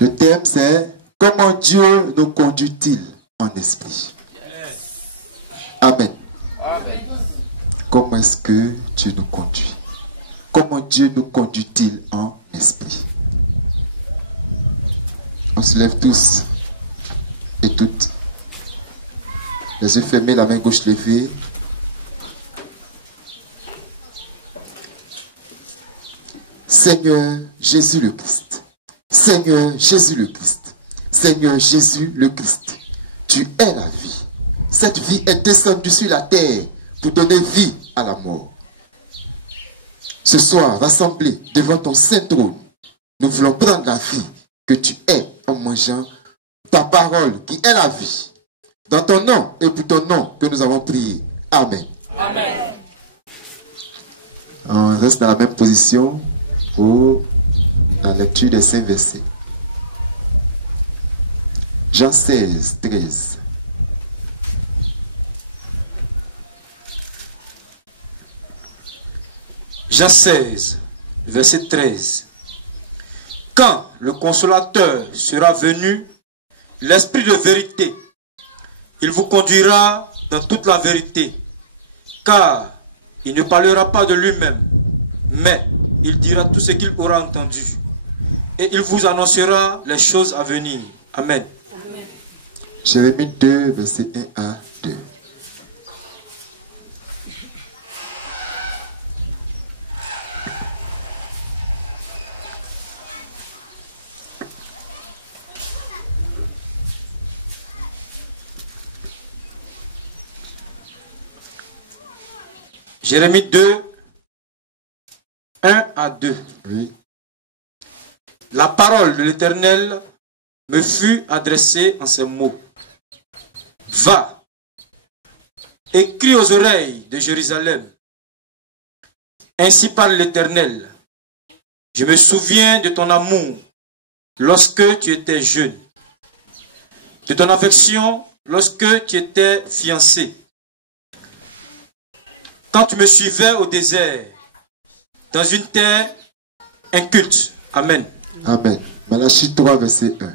Le thème c'est comment Dieu nous conduit-il en esprit. Amen. Amen. Comment est-ce que Dieu nous conduit? Comment Dieu nous conduit-il en esprit? On se lève tous et toutes. Les yeux fermés, la main gauche levée. Seigneur Jésus le Christ. Seigneur Jésus le Christ. Seigneur Jésus le Christ. Tu es la vie. Cette vie est descendue sur la terre pour donner vie à la mort. Ce soir, rassemblés devant ton saint trône, nous voulons prendre la vie que tu es en mangeant ta parole qui est la vie. Dans ton nom et pour ton nom que nous avons prié. Amen. Amen. On reste dans la même position pour la lecture des 5 versets. Jean 16, 13. Jean 16, verset 13. Quand le consolateur sera venu, l'Esprit de vérité, il vous conduira dans toute la vérité, car il ne parlera pas de lui-même, mais il dira tout ce qu'il aura entendu, et il vous annoncera les choses à venir. Amen. Amen. Jérémie 2, verset 1 à 2. Jérémie 2, 1 à 2. Oui. La parole de l'Éternel me fut adressée en ces mots. Va, et crie aux oreilles de Jérusalem. Ainsi parle l'Éternel. Je me souviens de ton amour lorsque tu étais jeune, de ton affection lorsque tu étais fiancé. Quand tu me suivais au désert, dans une terre inculte. Amen. Amen. Malachie 3, verset 1.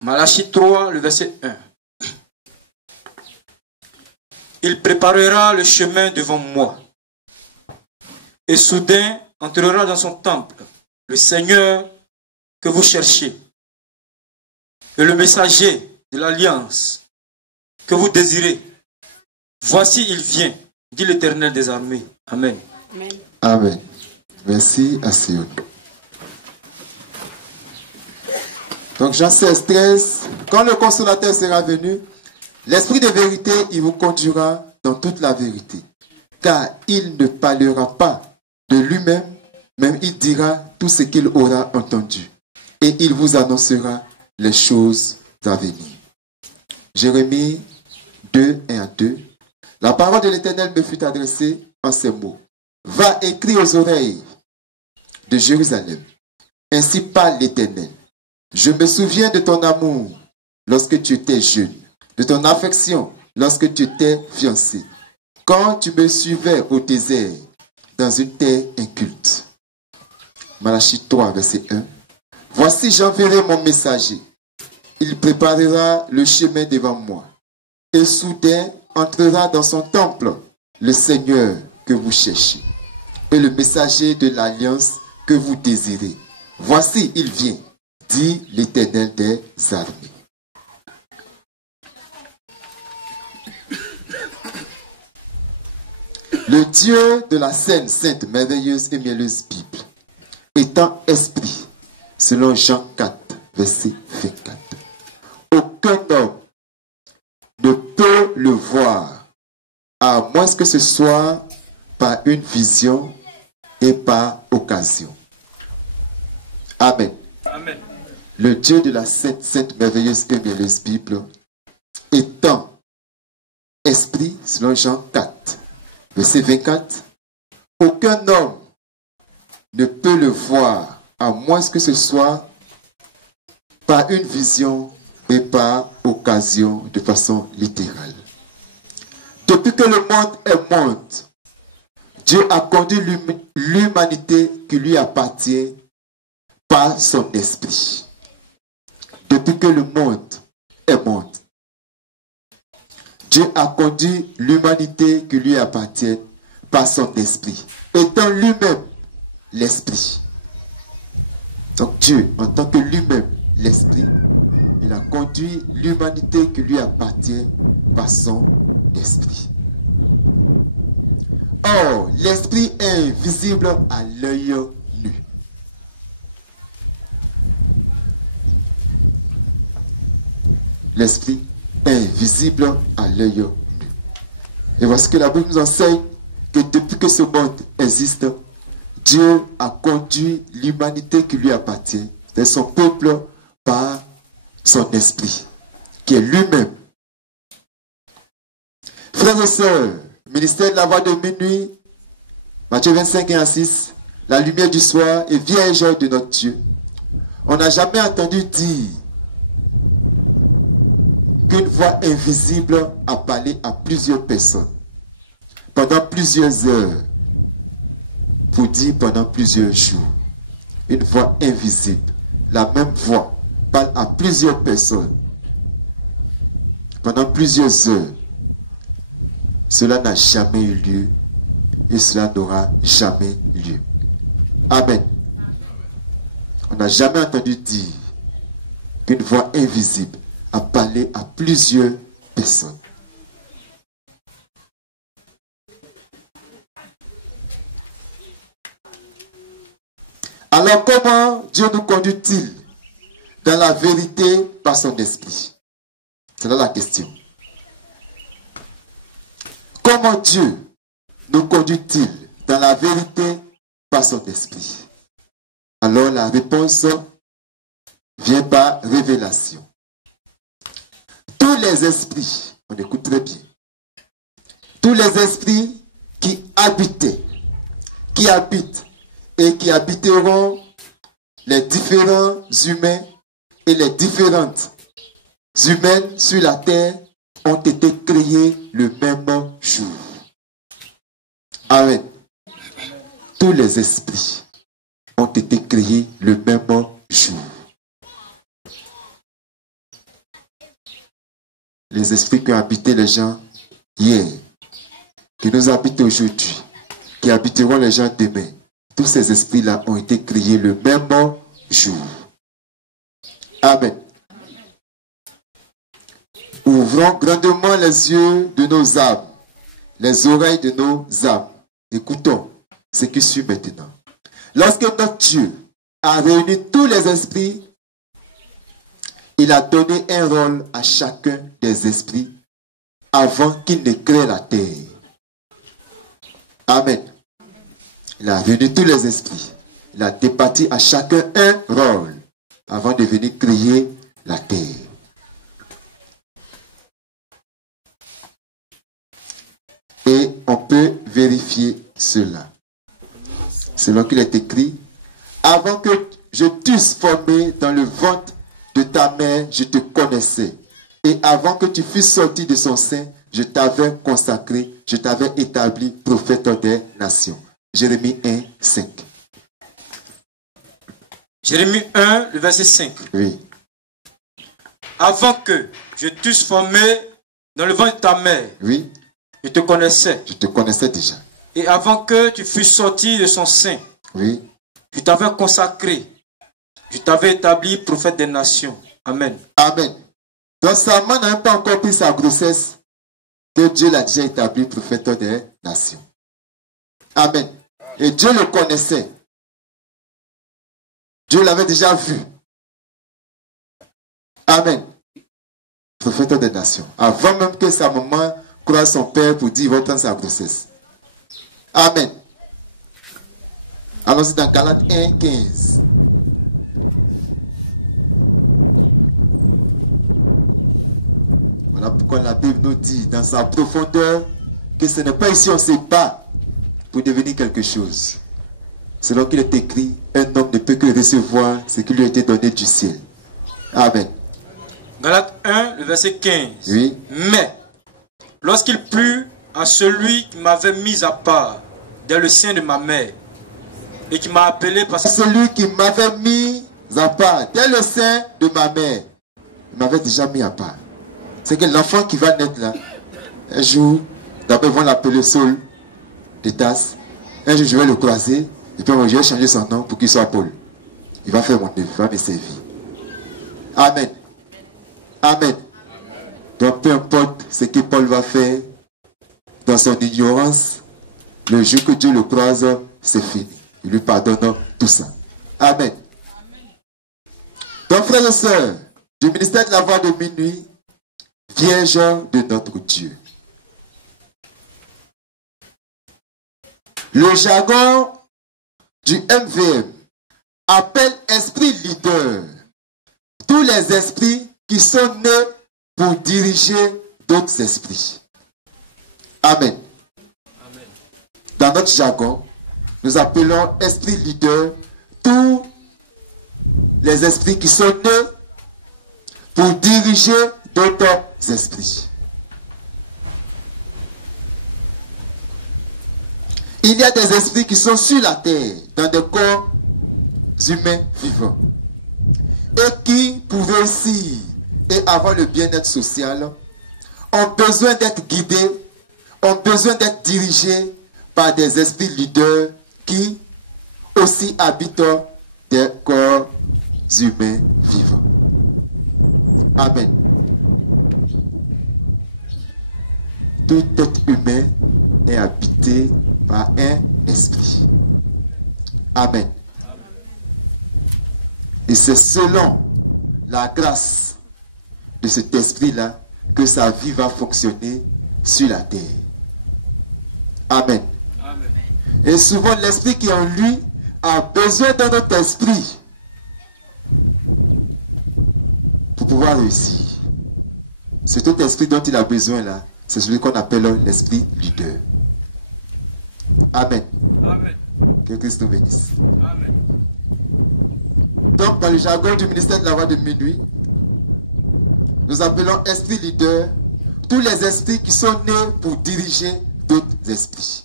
Malachie 3, le verset 1. Il préparera le chemin devant moi. Et soudain entrera dans son temple le Seigneur que vous cherchez. Et le messager de l'alliance que vous désirez. Voici, il vient, dit l'Éternel des armées. Amen. Amen. Amen. Merci à Sion. Donc Jean 16, 13. Quand le consolateur sera venu, l'Esprit de vérité, il vous conduira dans toute la vérité. Car il ne parlera pas de lui-même, mais il dira tout ce qu'il aura entendu. Et il vous annoncera les choses à venir. Jérémie 2, 1 à 2. La parole de l'Éternel me fut adressée en ces mots. Va écrire aux oreilles de Jérusalem. Ainsi parle l'Éternel. Je me souviens de ton amour lorsque tu étais jeune, de ton affection lorsque tu étais fiancé, quand tu me suivais au désert, dans une terre inculte. Malachie 3, verset 1. Voici, j'enverrai mon messager. Il préparera le chemin devant moi. Et soudain entrera dans son temple le Seigneur que vous cherchez, et le messager de l'alliance que vous désirez. Voici, il vient, dit l'Éternel des armées. Le Dieu de la Sainte, Sainte, merveilleuse et mielleuse Bible, étant esprit, selon Jean 4, verset 24. Aucun homme ne peut le voir, à moins que ce soit par une vision et par occasion. Amen. Amen. Le Dieu de la Sainte, Sainte, merveilleuse et mielleuse Bible, étant esprit, selon Jean 4, verset 24, aucun homme ne peut le voir, à moins que ce soit par une vision et par occasion de façon littérale. Depuis que le monde est monde, Dieu a conduit l'humanité qui lui appartient par son esprit. Depuis que le monde est monde, Dieu a conduit l'humanité qui lui appartient par son esprit, étant lui-même l'esprit. Donc Dieu, en tant que lui-même l'esprit, il a conduit l'humanité qui lui appartient par son esprit. Or, l'esprit est visible à l'œil nu. L'esprit est visible à l'œil nu. Et voici que la Bible nous enseigne que depuis que ce monde existe, Dieu a conduit l'humanité qui lui appartient, de son peuple, par son esprit, qui est lui-même. Frères et sœurs, ministère de la voix de minuit, Matthieu 25 et 6, la lumière du soir et vierge de notre Dieu. On n'a jamais entendu dire qu'une voix invisible a parlé à plusieurs personnes pendant plusieurs heures, pour dire pendant plusieurs jours. Une voix invisible, la même voix, parle à plusieurs personnes pendant plusieurs heures. Cela n'a jamais eu lieu et cela n'aura jamais lieu. Amen. On n'a jamais entendu dire qu'une voix invisible a parlé à plusieurs personnes. Alors comment Dieu nous conduit-il dans la vérité par son esprit? C'est là la question. Comment Dieu nous conduit-il dans la vérité par son esprit? Alors la réponse vient par révélation. Tous les esprits, on écoute très bien, tous les esprits qui habitaient, qui habitent et qui habiteront les différents humains et les différentes humaines sur la terre ont été créés le même jour. Amen. Tous les esprits ont été créés le même jour. Les esprits qui ont habité les gens hier, qui nous habitent aujourd'hui, qui habiteront les gens demain, tous ces esprits-là ont été créés le même jour. Amen. Ouvrons grandement les yeux de nos âmes, les oreilles de nos âmes. Écoutons ce qui suit maintenant. Lorsque notre Dieu a réuni tous les esprits, il a donné un rôle à chacun des esprits avant qu'il ne crée la terre. Amen. Il a réuni tous les esprits. Il a départi à chacun un rôle avant de venir créer la terre. Et on peut vérifier cela. Selon qu'il est écrit, avant que je t'eusse formé dans le ventre de ta mère, je te connaissais. Et avant que tu fusses sorti de son sein, je t'avais consacré, je t'avais établi prophète des nations. Jérémie 1, 5. Jérémie 1, le verset 5. Oui. Avant que je t'eusse formé dans le ventre de ta mère, Oui. je te connaissais. Je te connaissais déjà. Et avant que tu fusses sorti de son sein, Oui. je t'avais consacré, je t'avais établi prophète des nations. Amen. Amen. Donc Salman n'a même pas encore pris sa grossesse que Dieu l'a déjà établi prophète des nations. Amen. Et Dieu le connaissait. Dieu l'avait déjà vu. Amen. Prophète des nations. Avant même que sa maman croie son père pour dire qu'il va prendre sa grossesse. Amen. Allons-y dans Galates 1, 15. Voilà pourquoi la Bible nous dit dans sa profondeur que ce n'est pas ici on se bat pour devenir quelque chose. Selon qu'il est écrit, un homme ne peut que recevoir ce qui lui a été donné du ciel. Amen. Galates 1, le verset 15. Oui. Mais, lorsqu'il plut à celui qui m'avait mis à part dans le sein de ma mère et qui m'a appelé par celui qui m'avait mis à part dès le sein de ma mère, il m'avait déjà mis à part. C'est que l'enfant qui va naître là, un jour, d'abord ils vont l'appeler Saul de Tarse. Un jour je vais le croiser et puis je vais changer son nom pour qu'il soit Paul. Il va faire mon œuvre, il va me servir. Amen. Amen. Donc peu importe ce que Paul va faire dans son ignorance, le jour que Dieu le croise, c'est fini. Il lui pardonne tout ça. Amen. Donc frères et sœurs, du ministère de la voix de minuit, Vierge de notre Dieu. Le jargon du MVM appelle esprit leader tous les esprits qui sont nés pour diriger d'autres esprits. Amen. Amen. Dans notre jargon, nous appelons esprit leader tous les esprits qui sont nés pour diriger d'autres esprits. Il y a des esprits qui sont sur la terre, dans des corps humains vivants, et qui, pour réussir et avoir le bien-être social, ont besoin d'être guidés, ont besoin d'être dirigés par des esprits leaders qui aussi habitent des corps humains vivants. Amen. Tout être humain est habité par un esprit. Amen. Et c'est selon la grâce de cet esprit-là que sa vie va fonctionner sur la terre. Amen. Amen. Et souvent, l'esprit qui est en lui a besoin de notre esprit pour pouvoir réussir. Cet autre esprit dont il a besoin là, c'est celui qu'on appelle l'esprit leader. Amen. Amen. Que Christ nous bénisse. Amen. Donc, dans le jargon du ministère de la voix de minuit, nous appelons esprit leader tous les esprits qui sont nés pour diriger d'autres esprits.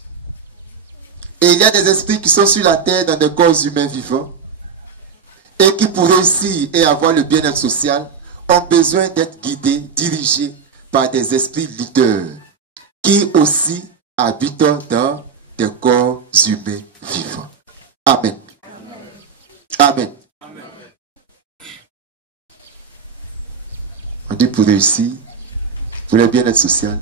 Et il y a des esprits qui sont sur la terre dans des corps humains vivants et qui, pour réussir et avoir le bien-être social, ont besoin d'être guidés, dirigés par des esprits leaders qui aussi habitent dans des corps humains vivants. Amen. Amen. Amen. On dit pour réussir, pour le bien-être social,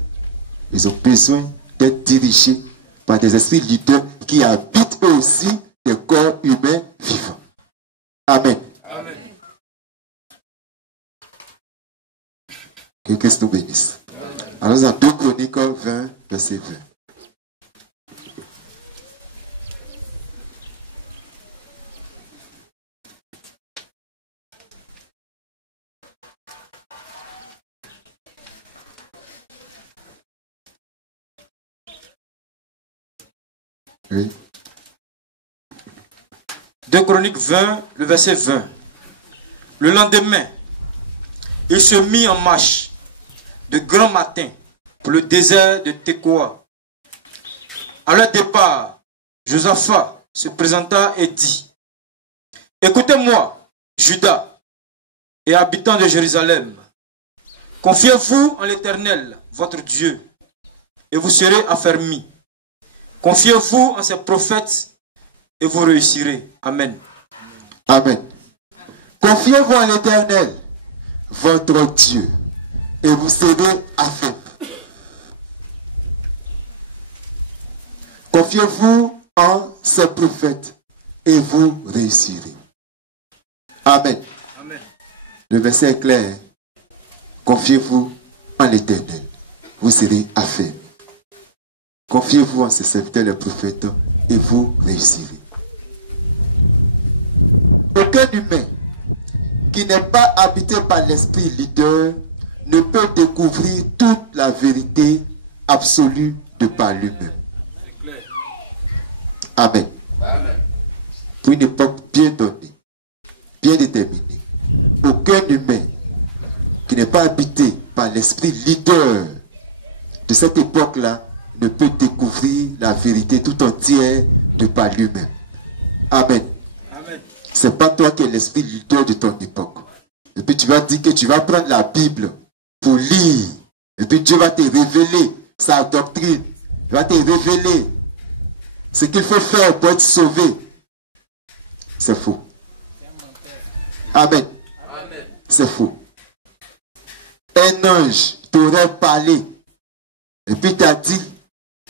ils ont besoin d'être dirigés par des esprits leaders qui habitent eux aussi des corps humains vivants. Amen. Amen. Que Christ nous bénisse. Alors dans 2 Chroniques 20, verset 20. Oui. 2 Chroniques 20, le verset 20. Le lendemain, il se mit en marche de grand matin pour le désert de Tekoa. À leur départ, Josaphat se présenta et dit: Écoutez-moi, Juda et habitants de Jérusalem, confiez-vous en l'Éternel, votre Dieu, et vous serez affermis. Confiez-vous en ses prophètes et vous réussirez. Amen. Amen. Confiez-vous en l'Éternel, votre Dieu, et vous serez affermis. Confiez-vous en ses prophètes et vous réussirez. Amen. Amen. Le verset est clair. Confiez-vous en l'Éternel, vous serez affermis. Confiez-vous en ses serviteurs les prophètes et vous réussirez. Aucun humain qui n'est pas habité par l'esprit leader ne peut découvrir toute la vérité absolue de par lui-même. Amen. Amen. Pour une époque bien donnée, bien déterminée, aucun humain qui n'est pas habité par l'esprit leader de cette époque-là ne peut découvrir la vérité tout entière de par lui-même. Amen. Ce n'est pas toi qui es l'esprit leader de ton époque. Et puis tu vas dire que tu vas prendre la Bible pour lire. Et puis Dieu va te révéler sa doctrine. Il va te révéler ce qu'il faut faire pour être sauvé. C'est faux. Amen. C'est faux. Un ange t'aurait parlé et puis t'a dit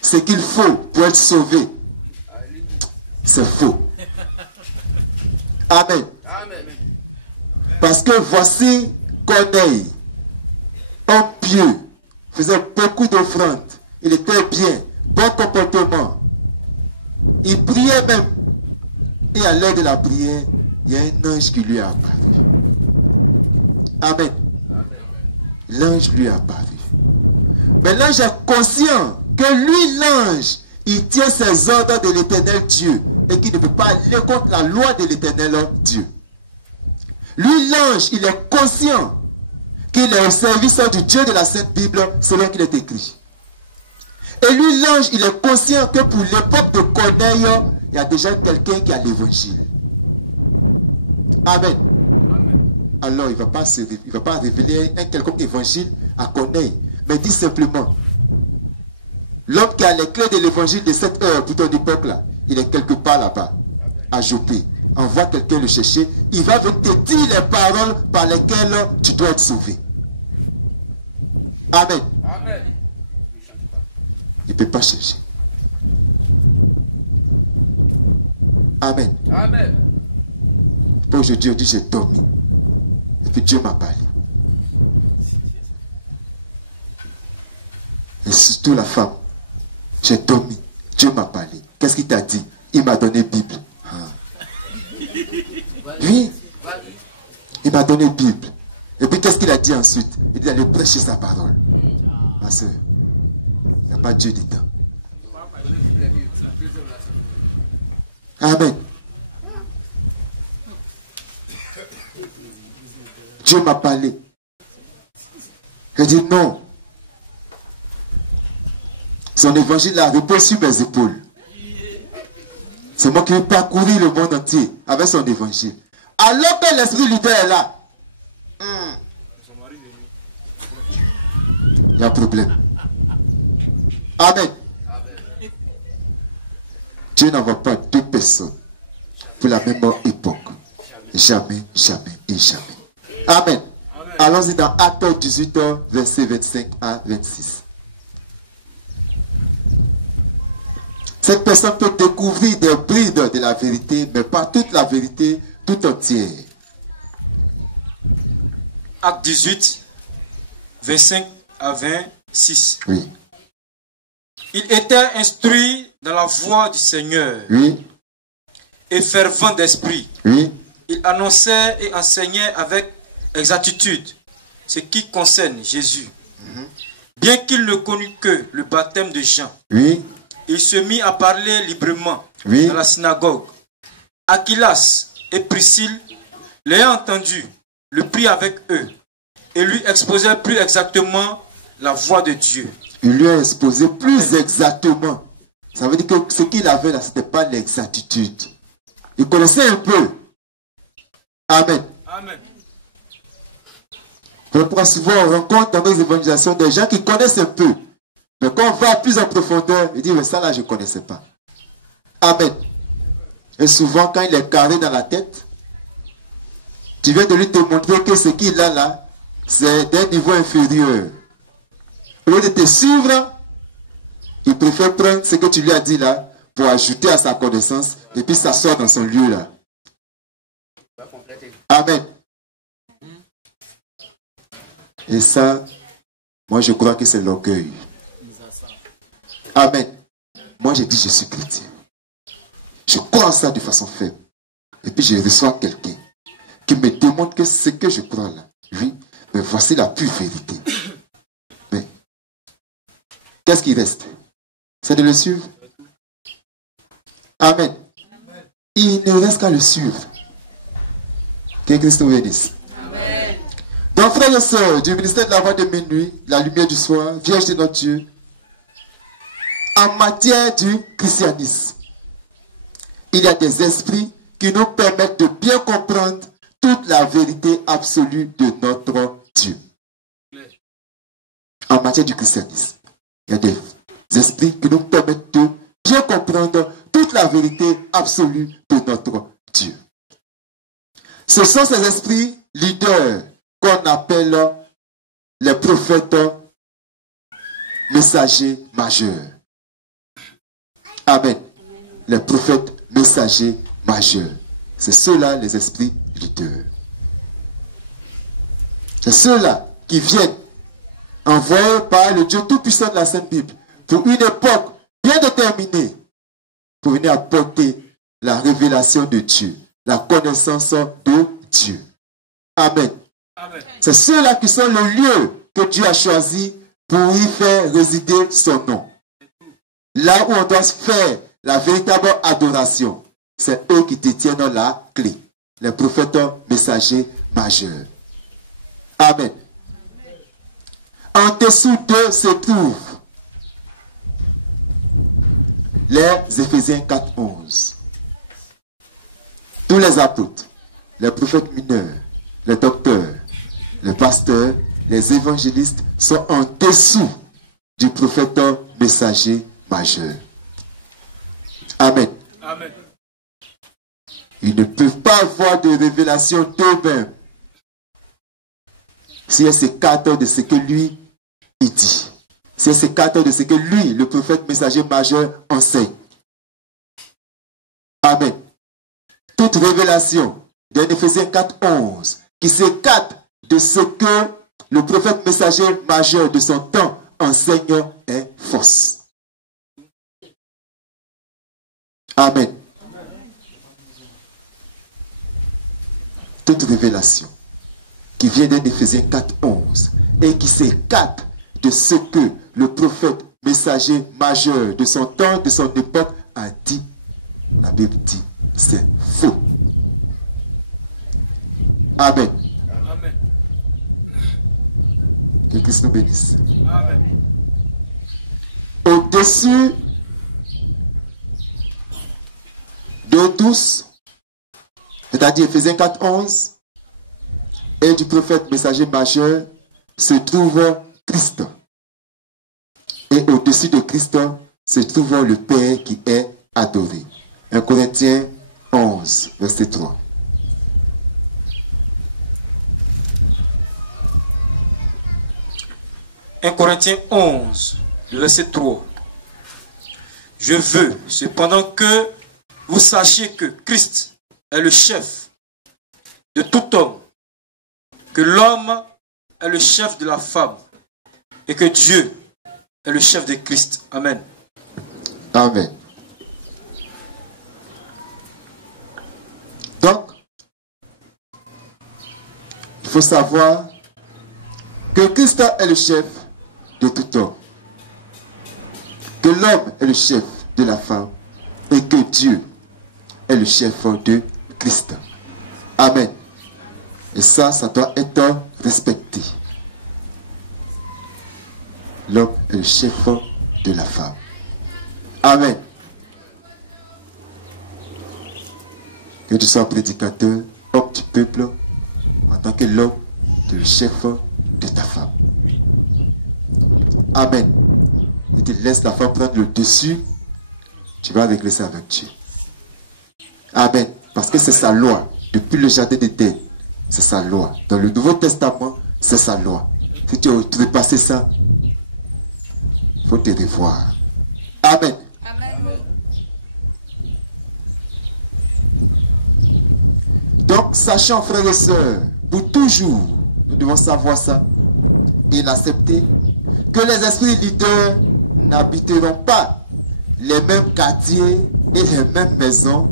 ce qu'il faut pour être sauvé. C'est faux. Amen. Parce que voici Corneille, homme pieux, faisait beaucoup d'offrandes. Il était bien, bon comportement. Il priait même. Et à l'heure de la prière, il y a un ange qui lui a apparu. Amen. L'ange lui a apparu. Mais l'ange est conscient que lui, l'ange, il tient ses ordres de l'éternel Dieu et qu'il ne peut pas aller contre la loi de l'éternel Dieu. Lui, l'ange, il est conscient qu'il est au service du Dieu de la Sainte Bible selon qu'il est écrit. Et lui, l'ange, il est conscient que pour l'époque de Corneille, il y a déjà quelqu'un qui a l'évangile. Amen. Alors, il ne va pas révéler un quelconque évangile à Corneille. Mais dit simplement, l'homme qui a les clés de l'évangile de cette heure, pour ton époque-là, il est quelque part là-bas, à Jopé. Envoie quelqu'un le chercher. Il va venir te dire les paroles par lesquelles tu dois être sauvé. Amen. Amen. Il ne peut pas changer. Amen. Amen. Aujourd'hui, on dit j'ai dormi. Et puis Dieu m'a parlé. Et surtout la femme. J'ai dormi. Dieu m'a parlé. Qu'est-ce qu'il t'a dit? Il m'a donné Bible. Oui. Il m'a donné Bible. Et puis qu'est-ce qu'il a dit ensuite? Il dit d'aller prêcher sa parole. Ma soeur, il n'y a pas Dieu dedans. Amen. Dieu m'a parlé. Il dit non. Son évangile a repose sur mes épaules. C'est moi qui vais parcourir le monde entier avec son évangile. Alors que l'esprit leader est là, il y a un problème. Amen. Dieu n'envoie pas deux personnes pour la même époque. Jamais, jamais et jamais. Amen. Allons-y dans Actes 18, versets 25 à 26. Cette personne peut découvrir des brides de la vérité, mais pas toute la vérité, tout entière. Acte 18, 25 à 26. Oui. Il était instruit dans la voie du Seigneur. Oui. Et fervent d'esprit. Oui. Il annonçait et enseignait avec exactitude ce qui concerne Jésus. Bien qu'il ne connût que le baptême de Jean. Oui. Il se mit à parler librement dans la synagogue. Aquilas et Priscille, l'ayant entendu, le prit avec eux et lui exposait plus exactement la voix de Dieu. Il lui a exposé plus exactement. Ça veut dire que ce qu'il avait là, ce n'était pas l'exactitude. Il connaissait un peu. Amen. Amen. Pourquoi souvent on rencontre dans nos évangélisations des gens qui connaissent un peu. Mais quand on va plus en profondeur, il dit, mais ça là, je ne connaissais pas. Amen. Et souvent, quand il est carré dans la tête, tu viens de lui démontrer que ce qu'il a là, c'est d'un niveau inférieur. Au lieu de te suivre, il préfère prendre ce que tu lui as dit là pour ajouter à sa connaissance et puis s'asseoir dans son lieu là. Amen. Et ça, moi je crois que c'est l'orgueil. Amen. Moi je dis je suis chrétien. Je crois en ça de façon faible. Et puis je reçois quelqu'un qui me démontre que ce que je crois là, oui, mais voici la pure vérité. Mais qu'est-ce qui reste? C'est de le suivre. Amen. Il ne reste qu'à le suivre. Que Christ vous bénisse. Donc, frères et sœurs, du ministère de la voix de minuit, la lumière du soir, Vierge de notre Dieu, en matière du christianisme, il y a des esprits qui nous permettent de bien comprendre toute la vérité absolue de notre Dieu. En matière du christianisme, il y a des esprits qui nous permettent de bien comprendre toute la vérité absolue de notre Dieu. Ce sont ces esprits leaders qu'on appelle les prophètes messagers majeurs. Amen. Les prophètes messagers majeurs. C'est ceux-là les esprits leaders. C'est ceux-là qui viennent envoyés par le Dieu Tout-Puissant de la Sainte Bible pour une époque bien déterminée pour venir apporter la révélation de Dieu, la connaissance de Dieu. Amen. Amen. C'est ceux-là qui sont le lieu que Dieu a choisi pour y faire résider son nom. Là où on doit faire la véritable adoration, c'est eux qui détiennent la clé. Les prophètes messagers majeurs. Amen. En dessous d'eux se trouvent les Éphésiens 4:11. Tous les apôtres, les prophètes mineurs, les docteurs, les pasteurs, les évangélistes sont en dessous du prophète messager majeur. Amen. Amen. Ils ne peuvent pas avoir de révélation d'eux-mêmes si elle s'écarte de ce que lui, il dit. Si elle s'écarte de ce que lui, le prophète messager majeur, enseigne. Amen. Toute révélation d'un Éphésiens 4:11 qui s'écarte de ce que le prophète messager majeur de son temps enseigne est fausse. Amen. Toute révélation qui vient d'un Éphésiens 4:11 et qui s'écarte de ce que le prophète messager majeur de son temps, de son époque a dit, la Bible dit, c'est faux. Amen. Amen. Que Christ nous bénisse. Amen. Au-dessus de tous, c'est-à-dire Éphésiens 4:11, et du prophète messager majeur, se trouve Christ. Et au-dessus de Christ se trouve le Père qui est adoré. 1 Corinthiens 11, verset 3. « 1 Corinthiens 11, verset 3. Je veux, cependant que vous sachiez que Christ est le chef de tout homme, que l'homme est le chef de la femme, et que Dieu est le chef de Christ. Amen. » Amen. Donc, il faut savoir que Christ est le chef de tout homme, que l'homme est le chef de la femme et que Dieu est le chef de Christ. Amen. Et ça doit être respecté. L'homme est le chef de la femme. Amen. Que tu sois prédicateur, homme du peuple, en tant que l'homme, tu es le chef de ta femme. Amen. Et tu laisses la femme prendre le dessus, tu vas régler ça avec Dieu. Amen. Parce que c'est sa loi. Depuis le jardin d'Éden, c'est sa loi. Dans le Nouveau Testament, c'est sa loi. Si tu as outrepassé ça, il faut te revoir. Amen. Amen. Donc, sachant, frères et sœurs, pour toujours, nous devons savoir ça et l'accepter, que les esprits leaders n'habiteront pas les mêmes quartiers et les mêmes maisons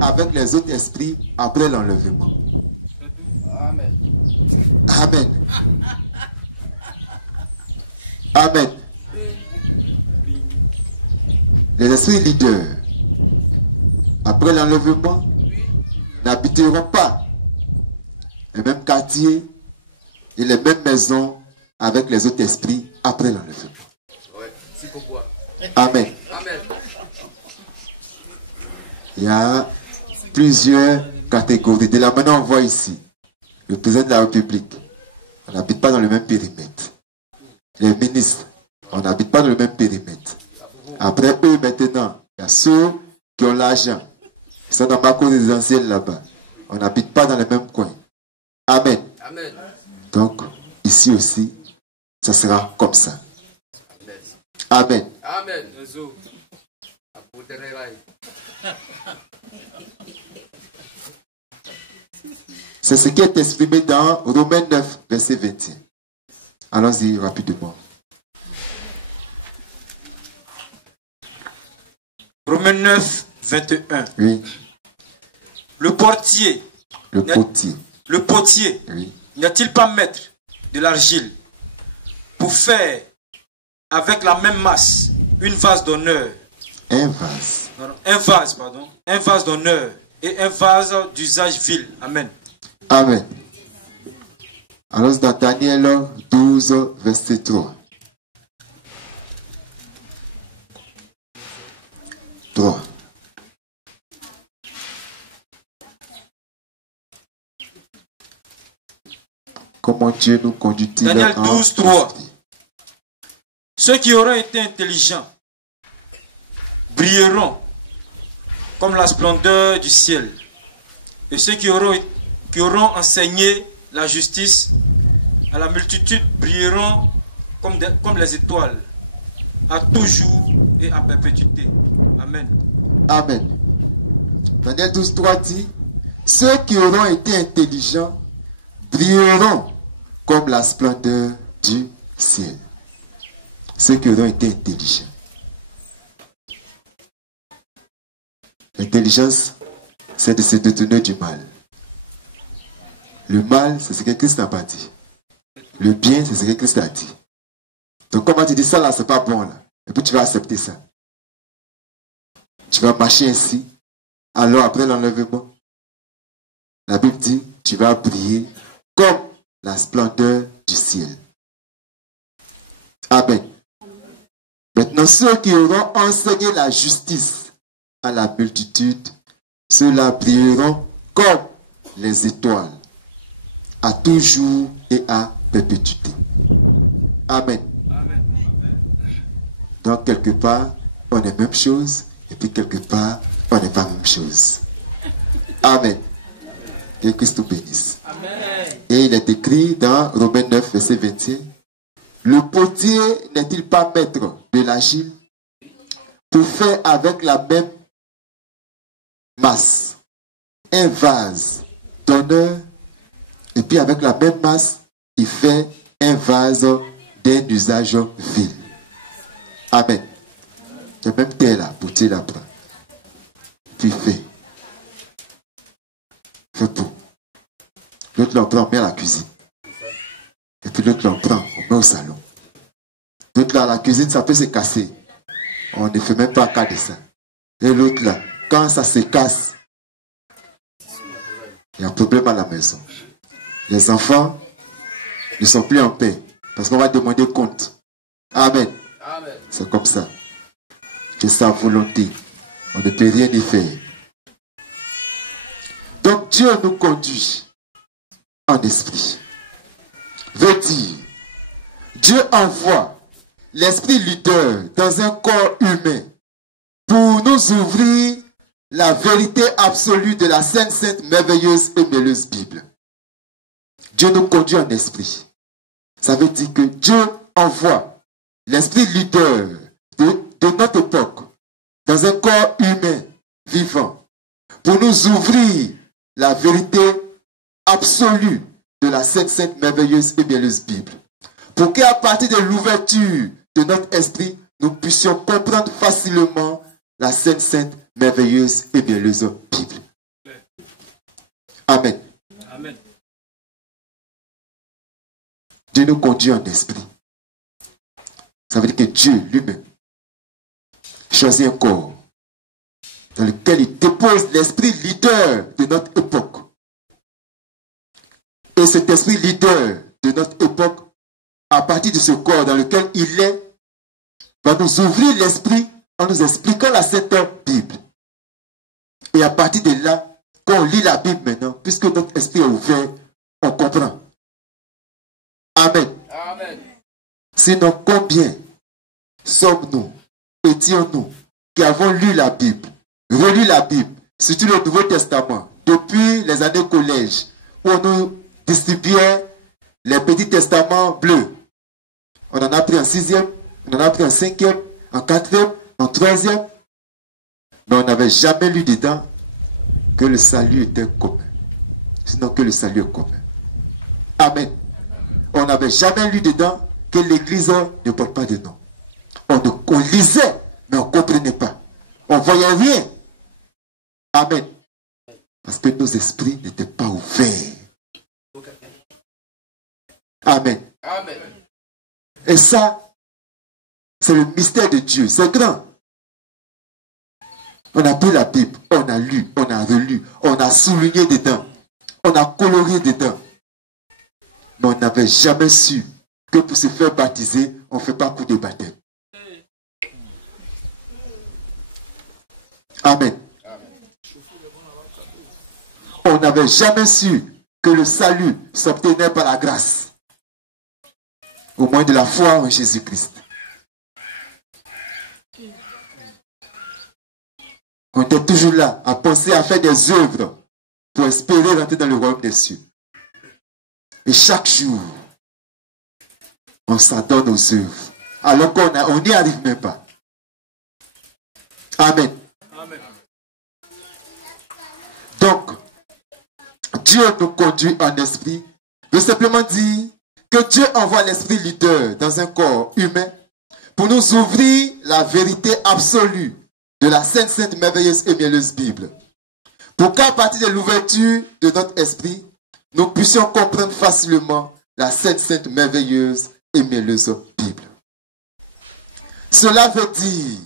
avec les autres esprits après l'enlèvement. Amen. Amen. Amen. Les esprits leaders, après l'enlèvement, n'habiteront pas les mêmes quartiers et les mêmes maisons avec les autres esprits après l'enlèvement. Amen. Amen. Il y a plusieurs catégories. De là maintenant, on voit ici le président de la République. On n'habite pas dans le même périmètre. Les ministres, on n'habite pas dans le même périmètre. Après eux, maintenant, il y a ceux qui ont l'argent. Ils sont dans ma cour résidentielle là-bas. On n'habite pas dans le même coin. Amen. Amen. Donc, ici aussi, ça sera comme ça. Amen. Amen. C'est ce qui est exprimé dans Romains 9, verset 21. Allons-y rapidement. Romains 9, 21. Oui. Le portier. Le potier. Le potier. Oui. N'y a-t-il pas maître de l'argile pour faire avec la même masse une vase d'honneur? Un vase. Un vase d'honneur et un vase d'usage vil. Amen. Amen. Alors dans Daniel 12, verset 3. 3. Comment Dieu nous conduit-il? Daniel 12, 3. Ceux qui auront été intelligents brilleront comme la splendeur du ciel. Et ceux qui auront enseigné la justice à la multitude brilleront comme les étoiles, à toujours et à perpétuité. Amen. Amen. Daniel 12, 3 dit, ceux qui auront été intelligents brilleront comme la splendeur du ciel. Ceux qui auront été intelligents. L'intelligence, c'est de se détourner du mal. Le mal, c'est ce que Christ n'a pas dit. Le bien, c'est ce que Christ a dit. Donc, comment tu dis ça là, c'est pas bon là. Et puis tu vas accepter ça. Tu vas marcher ainsi. Alors, après l'enlèvement, la Bible dit, tu vas briller comme la splendeur du ciel. Amen. Maintenant, ceux qui auront enseigné la justice à la multitude, ceux-là brilleront comme les étoiles, à toujours et à perpétuité. Amen. Amen. Donc, quelque part, on est même chose, et puis quelque part, on n'est pas même chose. Amen. Que Christ nous bénisse. Amen. Et il est écrit dans Romains 9, verset 21, le potier n'est-il pas maître de l'argile pour faire avec la même masse un vase d'honneur, et puis avec la même masse, il fait un vase d'un usage vil. Amen. Il y a même terre là, potier là-bas. Puis fait. Fait pour. L'autre l'en prend, on met à la cuisine. Et puis l'autre l'en prend, on met au salon. L'autre là, la cuisine, ça peut se casser. On ne fait même pas cas de ça. Et l'autre là, quand ça se casse, il y a un problème à la maison. Les enfants ne sont plus en paix. Parce qu'on va demander compte. Amen. Amen. C'est comme ça. C'est sa volonté. On ne peut rien y faire. Donc Dieu nous conduit en esprit. Veut dire, Dieu envoie l'esprit leader dans un corps humain pour nous ouvrir la vérité absolue de la sainte, merveilleuse et mêleuse Bible. Dieu nous conduit en esprit. Ça veut dire que Dieu envoie l'esprit leader de notre époque dans un corps humain vivant pour nous ouvrir la vérité absolue de la sainte, merveilleuse et mêleuse Bible. Pour qu'à partir de l'ouverture de notre esprit, nous puissions comprendre facilement la sainte, merveilleuse et mielleuse Bible. Amen. Amen. Dieu nous conduit en esprit. Ça veut dire que Dieu lui-même choisit un corps dans lequel il dépose l'esprit leader de notre époque. Et cet esprit leader de notre époque, à partir de ce corps dans lequel il est, va nous ouvrir l'esprit en nous expliquant la Sainte Bible. Et à partir de là, quand on lit la Bible maintenant, puisque notre esprit est ouvert, on comprend. Amen. Amen. Sinon, combien sommes-nous, étions-nous, qui avons lu la Bible, relu la Bible, surtout le Nouveau Testament, depuis les années collège, où on nous distribuait les petits testaments bleus. On en a pris en 6e, on en a pris en 5e, en 4e, en 3e, mais on n'avait jamais lu dedans que le salut était commun. Sinon que le salut est commun. Amen. On n'avait jamais lu dedans que l'Église ne porte pas de nom. On lisait, mais on ne comprenait pas. On ne voyait rien. Amen. Parce que nos esprits n'étaient pas ouverts. Amen. Amen. Et ça, c'est le mystère de Dieu. C'est grand. On a pris la Bible, on a lu, on a relu, on a souligné dedans, on a coloré dedans. Mais on n'avait jamais su que pour se faire baptiser, on ne fait pas coup de baptême. Amen. On n'avait jamais su que le salut s'obtenait par la grâce. Au moins de la foi en Jésus-Christ. On était toujours là à penser à faire des œuvres pour espérer rentrer dans le royaume des cieux. Et chaque jour, on s'adonne aux œuvres. Alors qu'on n'y arrive même pas. Amen. Amen. Donc, Dieu nous conduit en esprit. Je veux simplement dire que Dieu envoie l'esprit leader dans un corps humain pour nous ouvrir la vérité absolue de la sainte, sainte, merveilleuse et mielleuse Bible. Pour qu'à partir de l'ouverture de notre esprit, nous puissions comprendre facilement la sainte, sainte, merveilleuse et mielleuse Bible. Cela veut dire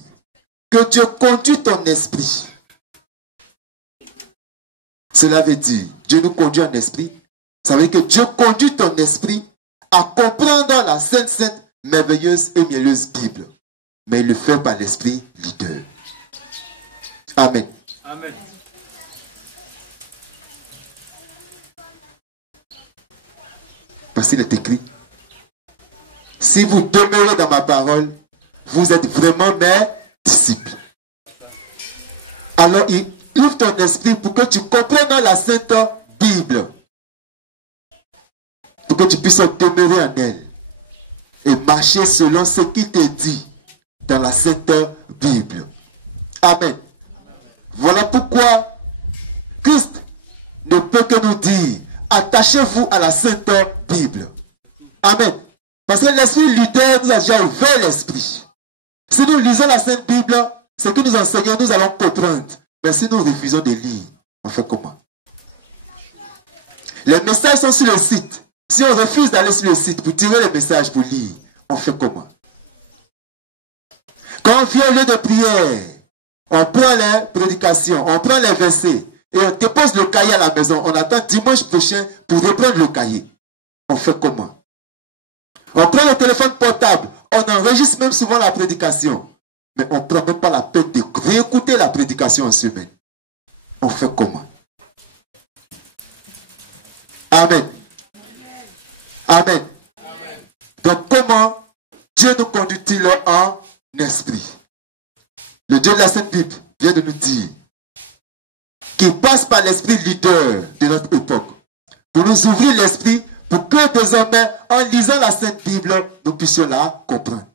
que Dieu conduit ton esprit. Cela veut dire, Dieu nous conduit en esprit. Ça veut dire que Dieu conduit ton esprit à comprendre la sainte, sainte, merveilleuse et mielleuse Bible. Mais il le fait par l'esprit leader. Amen. Amen. Parce qu'il est écrit, si vous demeurez dans ma parole, vous êtes vraiment mes disciples. Alors il ouvre ton esprit pour que tu comprennes la Sainte Bible. Pour que tu puisses demeurer en elle. Et marcher selon ce qu'il te dit dans la Sainte Bible. Amen. Voilà pourquoi Christ ne peut que nous dire, attachez-vous à la Sainte Bible. Amen. Parce que l'esprit leader nous a déjà ouvert l'esprit. Si nous lisons la Sainte Bible, ce que nous enseignons, nous allons comprendre. Mais si nous refusons de lire, on fait comment? Les messages sont sur le site. Si on refuse d'aller sur le site pour tirer les messages pour lire, on fait comment? Quand on vient au lieu de prière, on prend les prédications, on prend les versets et on dépose le cahier à la maison. On attend dimanche prochain pour reprendre le cahier. On fait comment? On prend le téléphone portable, on enregistre même souvent la prédication. Mais on ne prend même pas la peine de réécouter la prédication en semaine. On fait comment? Amen. Amen. Amen. Donc comment Dieu nous conduit-il en esprit? Le Dieu de la Sainte Bible vient de nous dire qu'il passe par l'esprit leader de notre époque pour nous ouvrir l'esprit pour que désormais, en lisant la Sainte Bible, nous puissions la comprendre.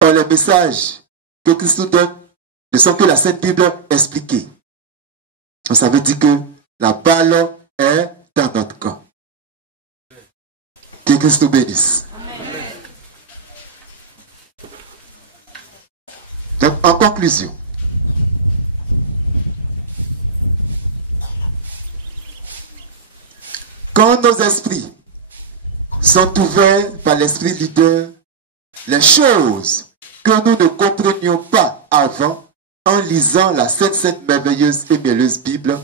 Or, les messages que Christ nous donne ne sont que la Sainte Bible expliquée. Donc, ça veut dire que la balle est dans notre camp. Que Christ nous bénisse. Amen. Donc, en conclusion, quand nos esprits sont ouverts par l'esprit leader, les choses que nous ne comprenions pas avant, en lisant la sainte, sainte, merveilleuse et mielleuse Bible,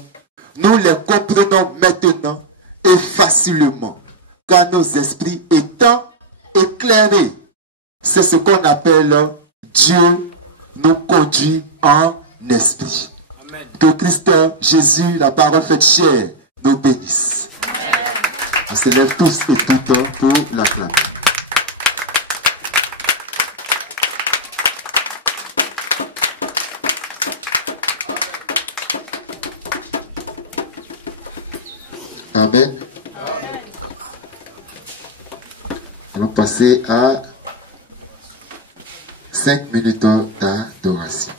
nous les comprenons maintenant et facilement, car nos esprits étant éclairés, c'est ce qu'on appelle Dieu nous conduit en esprit. Amen. Que Christ Jésus, la parole faite chair, nous bénisse. On se lève tous et toutes pour l'acclamer. Amen. Allons passer à 5 minutes d'adoration.